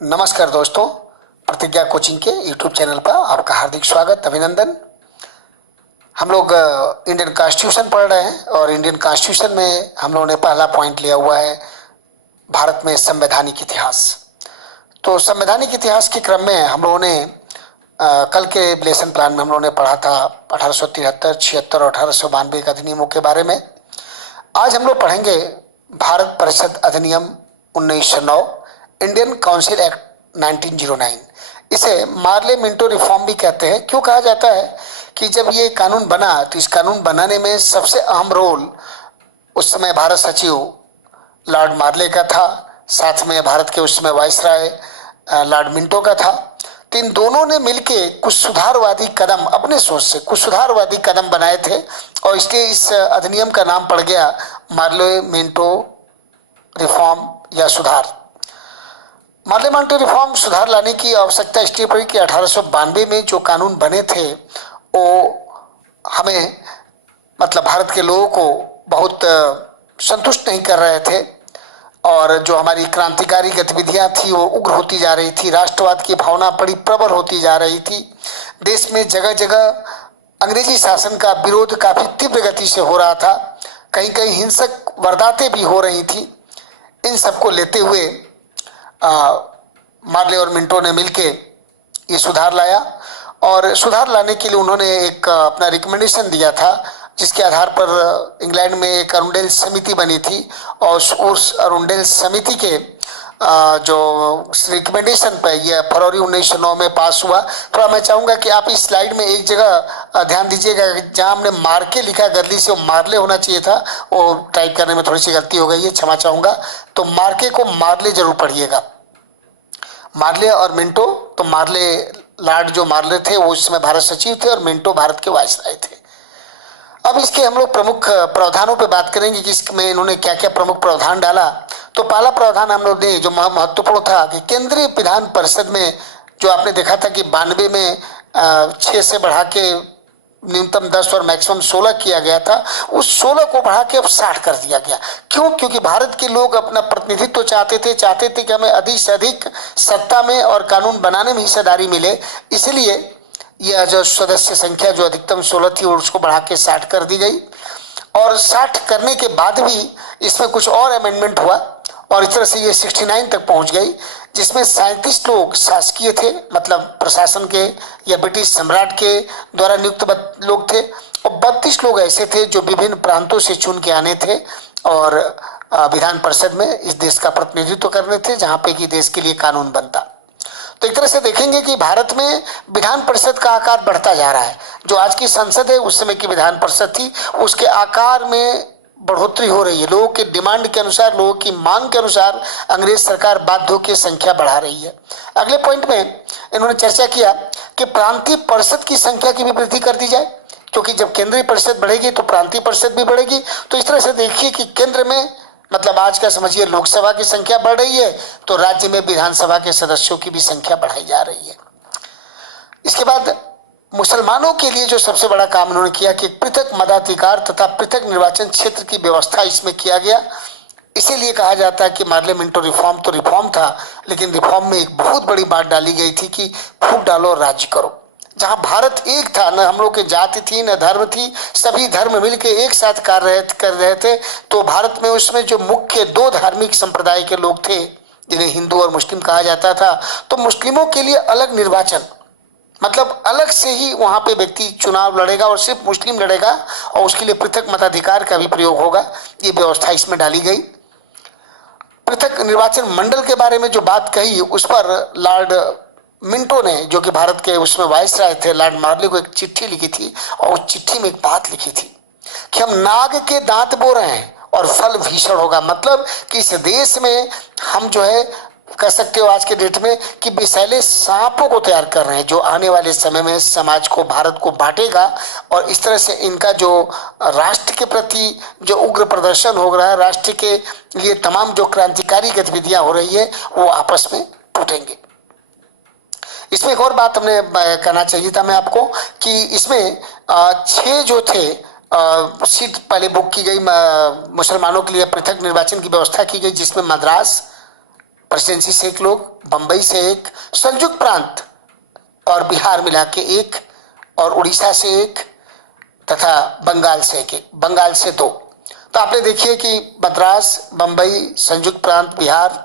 नमस्कार दोस्तों, प्रतिज्ञा कोचिंग के यूट्यूब चैनल पर आपका हार्दिक स्वागत, अभिनंदन। हम लोग इंडियन कॉन्स्टिट्यूशन पढ़ रहे हैं और इंडियन कॉन्स्टिट्यूशन में हम लोगों ने पहला पॉइंट लिया हुआ है भारत में संवैधानिक इतिहास। तो संवैधानिक इतिहास के क्रम में हम लोगों ने कल के लेसन प्लान में हम लोगों ने पढ़ा था 1873, 76 और 1892 के अधिनियमों के बारे में। आज हम लोग पढ़ेंगे भारत परिषद अधिनियम 1909, इंडियन काउंसिल एक्ट 1909। इसे मार्ले मिंटो रिफॉर्म भी कहते हैं। क्यों कहा जाता है कि जब ये कानून बना तो इस कानून बनाने में सबसे अहम रोल उस समय भारत सचिव लॉर्ड मार्ले का था, साथ में भारत के उस समय वायसराय लॉर्ड मिंटो का था। तो इन दोनों ने मिलके कुछ सुधारवादी कदम, अपने सोच से कुछ सुधारवादी कदम बनाए थे और इसलिए इस अधिनियम का नाम पड़ गया मार्ले मिंटो रिफॉर्म या सुधार। मार्ले मिंटो रिफॉर्म सुधार लाने की आवश्यकता इसलिए पड़ी कि 1892 में जो कानून बने थे वो हमें मतलब भारत के लोगों को बहुत संतुष्ट नहीं कर रहे थे और जो हमारी क्रांतिकारी गतिविधियां थी वो उग्र होती जा रही थी। राष्ट्रवाद की भावना बड़ी प्रबल होती जा रही थी। देश में जगह जगह अंग्रेजी शासन का विरोध काफी तीव्र गति से हो रहा था। कहीं कहीं हिंसक वारदातें भी हो रही थी। इन सबको लेते हुए मार्ले और मिंटो ने मिलके ये सुधार लाया और सुधार लाने के लिए उन्होंने एक अपना रिकमेंडेशन दिया था, जिसके आधार पर इंग्लैंड में एक अरुंडेल समिति बनी थी और उस अरुंडेल समिति के जो रिकमेंडेशन पर यह फरवरी 1909 में पास हुआ। थोड़ा मैं चाहूंगा कि आप इस स्लाइड में एक जगह ध्यान दीजिएगा, जहां हमने मार्के लिखा गलती से, वो मार्ले होना चाहिए था, वो टाइप करने में थोड़ी सी गलती हो गई है, क्षमा चाहूंगा। तो मार्के को मार्ले जरूर पढ़िएगा, मार्ले और मिंटो। तो मार्ले लॉर्ड जो मार्ले थे वो उस समय भारत सचिव थे और मिंटो भारत के वायसराय थे। अब इसके हम लोग प्रमुख प्रावधानों पे बात करेंगे कि इसमें इन्होंने क्या क्या प्रमुख प्रावधान डाला। तो पहला प्रावधान हम लोग ने जो महत्वपूर्ण था कि केंद्रीय विधान परिषद में जो आपने देखा था कि 92 में 6 से बढ़ा के न्यूनतम 10 और मैक्सिमम 16 किया गया था, उस 16 को बढ़ा के अब 60 कर दिया गया। क्यों? क्योंकि भारत के लोग अपना प्रतिनिधित्व चाहते थे कि हमें अधिक से अधिक सत्ता में और कानून बनाने में हिस्सेदारी मिले। इसलिए यह जो सदस्य संख्या जो अधिकतम 16 थी उसको बढ़ा के 60 कर दी गई। और 60 करने के बाद भी इसमें कुछ और अमेंडमेंट हुआ और इस तरह से ये 69 तक पहुंच गई, जिसमें 37 लोग शासकीय थे, मतलब प्रशासन के या ब्रिटिश सम्राट के द्वारा नियुक्त लोग थे, और 32 लोग ऐसे थे जो विभिन्न प्रांतों से चुन के आने थे और विधान परिषद में इस देश का प्रतिनिधित्व करने थे, जहां पे कि देश के लिए कानून बनता। तो एक तरह से देखेंगे कि भारत में विधान परिषद का आकार बढ़ता जा रहा है। जो आज की संसद है उस समय की विधान परिषद थी, उसके आकार में बढ़ोतरी हो रही है। लोगों के डिमांड के अनुसार, लोगों की मांग के अनुसार अंग्रेज सरकार बाध्य होकर संख्या बढ़ा रही है। अगले पॉइंट में इन्होंने चर्चा किया कि प्रांतीय परिषद की संख्या की भी वृद्धि कर दी जाए, क्योंकि जब केंद्रीय परिषद बढ़ेगी तो प्रांतीय परिषद भी बढ़ेगी। तो इस तरह से देखिए कि केंद्र में मतलब आज का समझिए लोकसभा की संख्या बढ़ रही है, तो राज्य में विधानसभा के सदस्यों की भी संख्या बढ़ाई जा रही है। इसके बाद मुसलमानों के लिए जो सबसे बड़ा काम उन्होंने किया कि पृथक मताधिकार तथा पृथक निर्वाचन क्षेत्र की व्यवस्था इसमें किया गया। इसीलिए कहा जाता है कि मार्ले मिंटो रिफॉर्म तो रिफॉर्म था, लेकिन रिफॉर्म में एक बहुत बड़ी बात डाली गई थी कि फूट डालो और राज्य करो। जहां भारत एक था, न हम लोग की जाति थी न धर्म थी, सभी धर्म मिलके एक साथ कार्य कर रहे थे। तो भारत में उसमें जो मुख्य 2 धार्मिक संप्रदाय के लोग थे, जिन्हें हिंदू और मुस्लिम कहा जाता था, तो मुस्लिमों के लिए अलग निर्वाचन, मतलब अलग से ही वहां पे व्यक्ति चुनाव लड़ेगा और सिर्फ मुस्लिम लड़ेगा और उसके लिए पृथक मताधिकार का भी प्रयोग होगा। ये व्यवस्था इसमें डाली गई। पृथक निर्वाचन मंडल के बारे में जो बात कही, उस पर लॉर्ड मिंटो ने, जो कि भारत के उसमें वायसराय थे, लॉर्ड मार्ले को एक चिट्ठी लिखी थी और उस चिट्ठी में एक बात लिखी थी कि हम नाग के दांत बो रहे हैं और फल भीषण होगा। मतलब कि इस देश में हम जो है कह सकते हो आज के डेट में कि विषैले सांपों को तैयार कर रहे हैं, जो आने वाले समय में समाज को, भारत को बांटेगा। और इस तरह से इनका जो राष्ट्र के प्रति जो उग्र प्रदर्शन हो रहा है, राष्ट्र के लिए तमाम जो क्रांतिकारी गतिविधियां हो रही है, वो आपस में टूटेंगे। इसमें एक और बात हमने कहना चाहिए था मैं आपको कि इसमें 6 जो थे सीट पहले बुक की गई मुसलमानों के लिए, पृथक निर्वाचन की व्यवस्था की गई, जिसमें मद्रास, प्रेसिडेंसी से 1 लोग, बंबई से 1, संयुक्त प्रांत और बिहार मिला के 1, और उड़ीसा से 1 तथा बंगाल से 1, बंगाल से 2। तो आपने देखिए कि मद्रास, बंबई, संयुक्त प्रांत, बिहार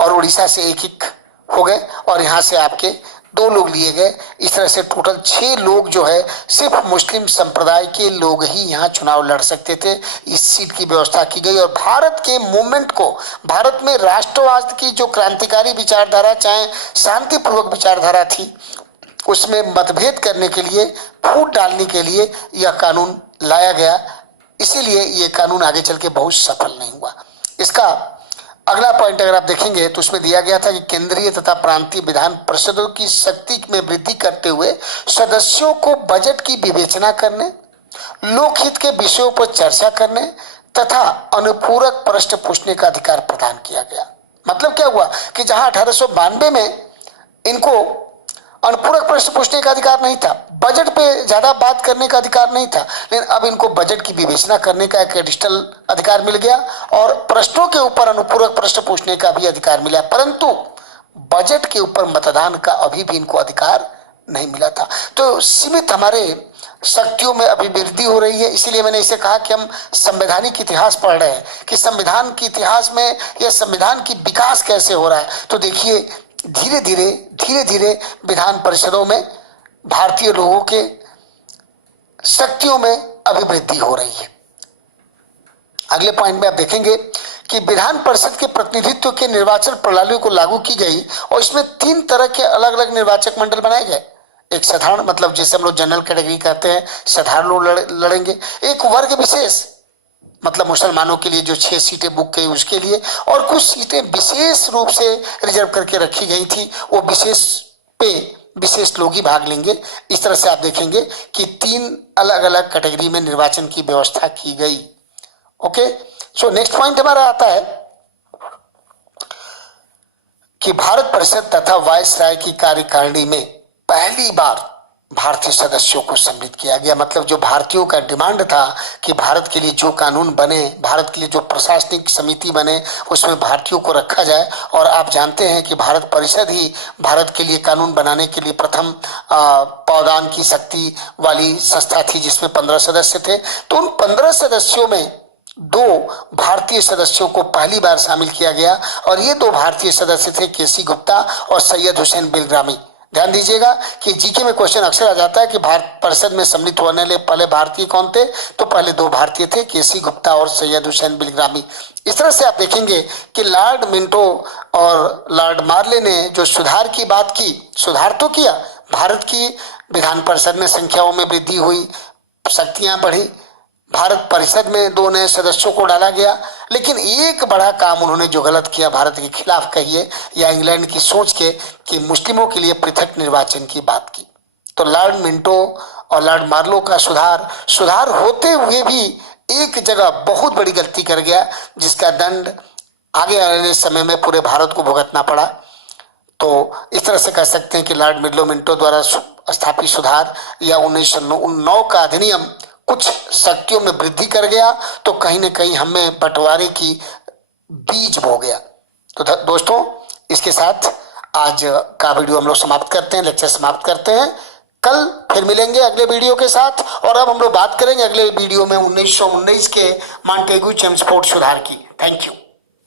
और उड़ीसा से 1-1 हो गए, और यहाँ से आपके 2 लोग लिए गए। इस तरह से टोटल 6 लोग जो है सिर्फ मुस्लिम संप्रदाय के लोग ही यहाँ चुनाव लड़ सकते थे। इस सीट की व्यवस्था की गई, और भारत के मूवमेंट को, भारत में राष्ट्रवाद की जो क्रांतिकारी विचारधारा, चाहे शांतिपूर्वक विचारधारा थी, उसमें मतभेद करने के लिए, फूट डालने के लिए यह कानून लाया गया। इसीलिए ये कानून आगे चल के बहुत सफल नहीं हुआ। इसका अगला पॉइंट अगर आप देखेंगे तो उसमें दिया गया था कि केंद्रीय तथा प्रांतीय विधान परिषदों की शक्ति में वृद्धि करते हुए सदस्यों को बजट की विवेचना करने, लोकहित के विषयों पर चर्चा करने तथा अनुपूरक प्रश्न पूछने का अधिकार प्रदान किया गया। मतलब क्या हुआ कि जहां 1892 में इनको अनुपूरक प्रश्न पूछने का अधिकार नहीं था, बजट पे ज्यादा बात करने का अधिकार नहीं था, लेकिन अब इनको बजट की विवेचना करने का एक एडिशनल अधिकार मिल गया, और प्रश्नों के ऊपर अनुपूरक प्रश्न पूछने का भी अधिकार मिला। परंतु बजट के ऊपर मतदान का अभी भी इनको अधिकार नहीं मिला था। तो सीमित हमारे शक्तियों में अभिवृद्धि हो रही है। इसीलिए मैंने इसे कहा कि हम संवैधानिक इतिहास पढ़ रहे हैं कि संविधान के इतिहास में यह संविधान की विकास कैसे हो रहा है। तो देखिए धीरे धीरे विधान परिषदों में भारतीय लोगों के शक्तियों में अभिवृद्धि हो रही है। अगले पॉइंट में आप देखेंगे कि विधान परिषद के प्रतिनिधित्व के निर्वाचन प्रणाली को लागू की गई, और इसमें 3 तरह के अलग अलग निर्वाचक मंडल बनाए गए। एक साधारण, मतलब जैसे हम लोग जनरल कैटेगरी कहते हैं, साधारण लोग लड़ेंगे। एक वर्ग विशेष, मतलब मुसलमानों के लिए जो 6 सीटें बुक गई उसके लिए, और कुछ सीटें विशेष रूप से रिजर्व करके रखी गई थी, वो विशेष लोग ही भाग लेंगे। इस तरह से आप देखेंगे कि 3 अलग अलग कैटेगरी में निर्वाचन की व्यवस्था की गई। ओके, सो नेक्स्ट पॉइंट हमारा आता है कि भारत परिषद तथा वायसराय की कार्यकारिणी में पहली बार भारतीय सदस्यों को सम्मिलित किया गया। मतलब जो भारतीयों का डिमांड था कि भारत के लिए जो कानून बने, भारत के लिए जो प्रशासनिक समिति बने, उसमें भारतीयों को रखा जाए। और आप जानते हैं कि भारत परिषद ही भारत के लिए कानून बनाने के लिए प्रथम पावदान की शक्ति वाली संस्था थी, जिसमें 15 सदस्य थे। तो उन 15 सदस्यों में 2 भारतीय सदस्यों को पहली बार शामिल किया गया, और ये 2 भारतीय सदस्य थे केसी गुप्ता और सैयद हुसैन बिलग्रामी। ध्यान दीजिएगा कि जीके में क्वेश्चन अक्सर आ जाता है कि भारत परिषद में सम्मिलित होने वाले पहले भारतीय कौन थे, तो पहले 2 भारतीय थे, केसी गुप्ता और सैयद हुसैन बिलग्रामी। इस तरह से आप देखेंगे कि लॉर्ड मिंटो और लॉर्ड मार्ले ने जो सुधार की बात की, सुधार तो किया, भारत की विधान परिषद में संख्याओं में वृद्धि हुई, शक्तियां बढ़ी, भारत परिषद में 2 नए सदस्यों को डाला गया, लेकिन एक बड़ा काम उन्होंने जो गलत किया भारत के खिलाफ कहिए या इंग्लैंड की सोच के, कि मुस्लिमों के लिए पृथक निर्वाचन की बात की। तो लॉर्ड मिंटो और लॉर्ड मार्लो का सुधार होते हुए भी एक जगह बहुत बड़ी गलती कर गया, जिसका दंड आगे आने वाले समय में पूरे भारत को भुगतना पड़ा। तो इस तरह से कह सकते हैं कि लॉर्ड मिंटो द्वारा स्थापित सुधार या 1909 का अधिनियम कुछ शक्तियों में वृद्धि कर गया, तो कहीं न कहीं हमें बंटवारे की बीज बो गया। तो दोस्तों, इसके साथ आज का वीडियो हम लोग समाप्त करते हैं, लेक्चर समाप्त करते हैं। कल फिर मिलेंगे अगले वीडियो के साथ, और अब हम लोग बात करेंगे अगले वीडियो में 1919 के मॉन्टेग्यू चेम्सफोर्ड सुधार की। Thank you.